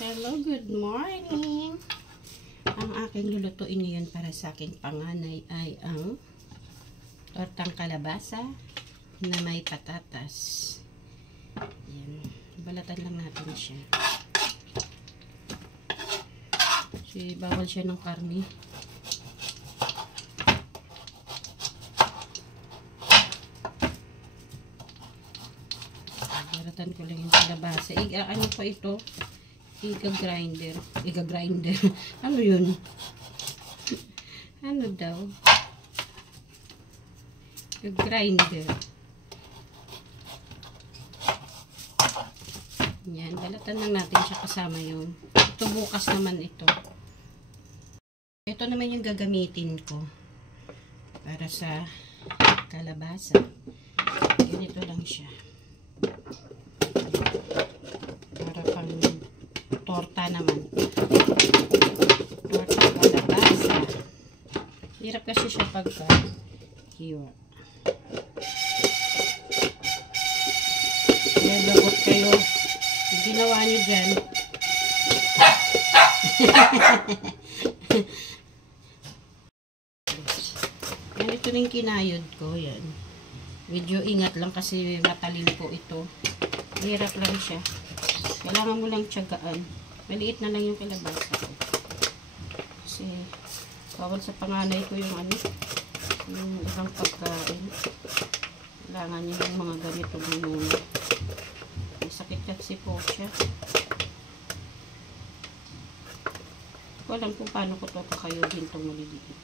Hello, good morning! Ang aking lulutuin ngayon para sa aking panganay ay ang tortang kalabasa na may patatas. Yan. Balatan lang natin siya. Kasi bawal siya ng karne. Balatan ko lang yung kalabasa. Ano pa ito? Iga-grinder. Ano yun? Ano daw? Iga-grinder. Yan. Balatan lang natin siya kasama yung ito bukas naman ito. Ito naman yung gagamitin ko para sa kalabasa. Ganito lang siya. Para pang torta naman. Torta kalabasa. Hirap kasi siya pagka hiwa. Lagot kayo. Ginawa nyo dyan. Yan, ito na yung kinayod ko. Yan. Medyo ingat lang kasi matalin po ito. Hirap lang siya. Kailangan mo lang tiyagaan. Maliit na lang yung kalabasa ko. Kasi bawal sa panganay ko yung yung ibang pagkain. Kailangan niya yung mga ganito muna. May sakit kasi po siya. Ko alam kung paano ko ito kakayodin itong maliliit.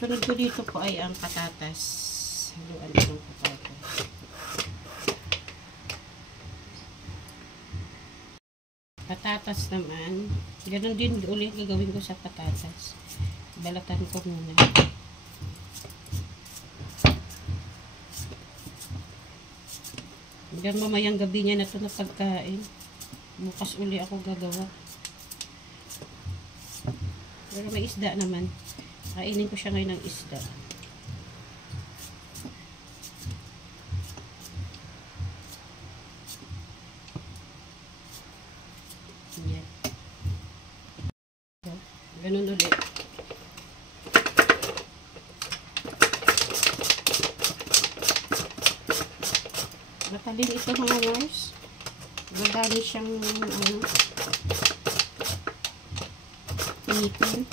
Sunod ko dito po ay ang patatas. Haluan ko ng patatas. Patatas naman. Ganon din ulit gagawin ko sa patatas. Balatan ko muna. Hanggang mamayang gabi niya na ito na pagkain. Bukas uli ako gagawa. Pero may isda naman. Kainin ko siya ngayon ng isda. Yan. Ganun ulit. Matalin ito mga guys. Madami siyang pinipin.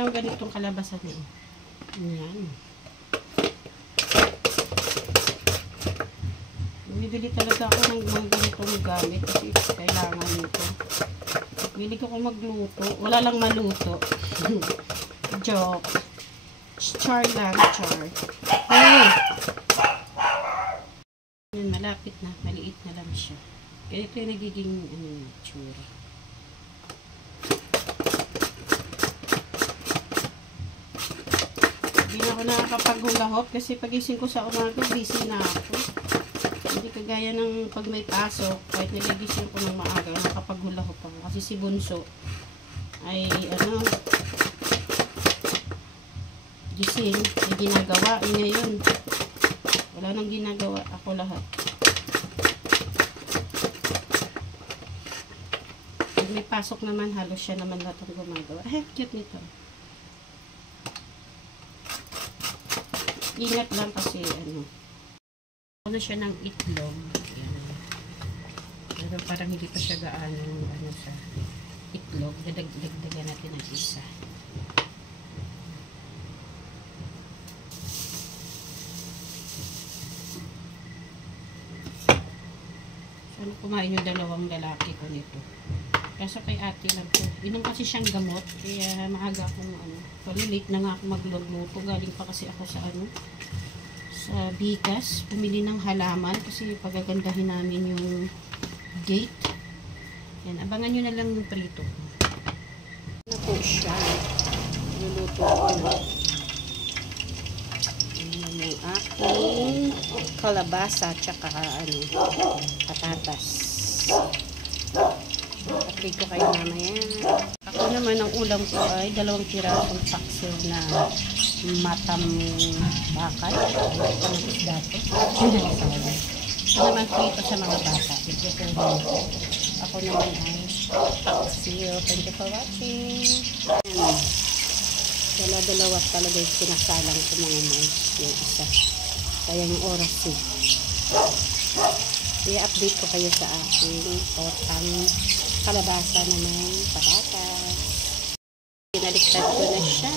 Ito ganitong kalabasa niya. Yan. Bibili talaga ako ng mga ganitong gamit kasi kailangan nito. Bili ko kung magluto. Wala lang maluto. Joke. Char lang, char. Hey! Malapit na. Maliit na lang siya. Ganito yung nagiging tsura. Hindi na ako nakakapaghulahop kasi pagising ko sa umaga, busy na ako. Hindi kagaya ng pag may pasok, kahit niligising ko ng maaga, nakapaghulahop ako. Kasi si Bunso ay gising, may ginagawa. Ngayon, wala nang ginagawa. Ako lahat. Pag may pasok naman, halos siya naman lahat ang gumagawa. Ay, cute nito. Ingat lang kasi ano siya ng itlog. Yan. Pero parang hindi pa siya gaano sa itlog. Dagdagan natin ang isa. Sana kumain yung dalawang lalaki ko nito. Kaso kay ate lang to. Inom kasi siyang gamot. Kaya maaga akong late na nga ako magluluto. Galing pa kasi ako sa sa Bigas. Pumili ng halaman. Kasi pagagandahin namin yung gate. Yan. Abangan nyo na lang yung prito ko. Na po siya. Luluto ko na. Yan yung aking kalabasa. Tsaka patatas. I-update ko kayo mamaya. Ako naman, ang ulam ko ay 2 pirasong paksiw na matam bakal. Ay, panang isda to. Ito naman prito sa mga bata. Ako naman ay paksiw. Thank you for watching. Dalawa talaga yung sinasalang ko mga mais. Yung isa. Kaya yung oras eh. I-update ko kayo sa aking potang kalabasa na may patatas. Pinaliktad ko na siya.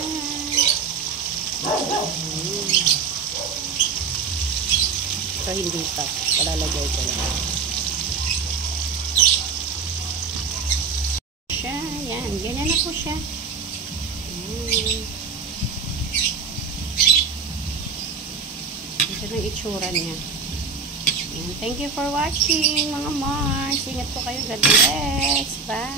So, hindi pa. Palalagay ko lang. Siya, yan. Ganyan na po siya. Ito na itsura niya. Thank you for watching, mga Mars. Ingat po kayo. God bless. Bye.